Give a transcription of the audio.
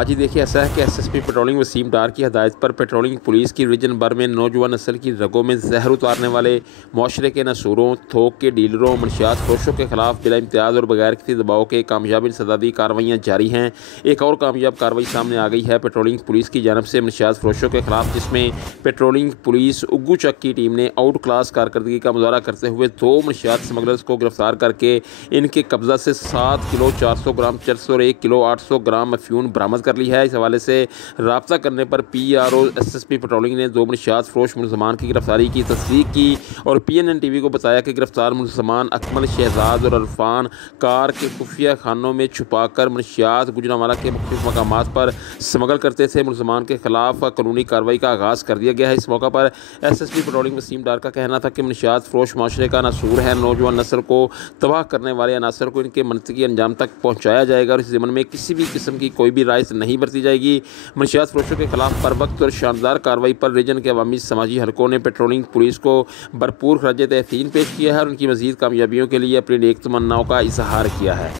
आज ही देखिए ऐसा है कि एसएसपी पेट्रोलिंग वसीम डार की हदायत पर पेट्रोलिंग पुलिस की रीजन भर में नौजवान नस्ल की रगों में जहर उतारने वाले माशरे के नसूरों, थोक के डीलरों, मनशियात फरोशों के खिलाफ बिला इम्तियाज़ और बगैर किसी दबाव के कामयाबी सदादी कार्रवाइयाँ जारी हैं। एक और कामयाब कार्रवाई सामने आ गई है पेट्रोलिंग पुलिस की जानब से मनशियात फरोशों के खिलाफ, जिसमें पेट्रोलिंग पुलिस उग्गू चक की टीम ने आउट क्लास कारकर्दगी का मुजाहरा करते हुए 2 मनशियात स्मगलर्स को गिरफ्तार करके इनके कब्जा से 7 किलो 400 ग्राम चरस और 1 किलो 800 ग्राम अफ्यून बरामद कर ली है। इस हवाले से राब्ता करने पर PRO SSP पेट्रोलिंग ने 2 मनशियात फरोश मुलजमान की गिरफ्तारी की तस्दीक की और PNN TV को बताया कि गिरफ्तार मुलजमान अकमल, शहजाद और अरफान कार के खुफिया खानों में छुपाकर मनशियात गुजरांवाला के मुख्तलिफ मकामात पर स्मगल करते थे। मुलजमान के खिलाफ कानूनी कार्रवाई का आगाज़ कर दिया गया है। इस मौका पर SSP पेट्रोलिंग वसीम डार का कहना था कि मनशियात फरोश माशरे का नसूर है। नौजवान नस्ल को तबाह करने वाले अनासर को इनके मनतकी अंजाम तक पहुँचाया जाएगा और इस ज़िम्मन में किसी भी किस्म की कोई भी राय नहीं बरती जाएगी। मनशियात फरोशों के खिलाफ पर वक्त और शानदार कार्रवाई पर रीजन के अवामी समाजी हलकों ने पेट्रोलिंग पुलिस को भरपूर खराज तहसीन पेश किया है और उनकी मज़ीद कामयाबियों के लिए अपनी नेक तमन्नाओं का इजहार किया है।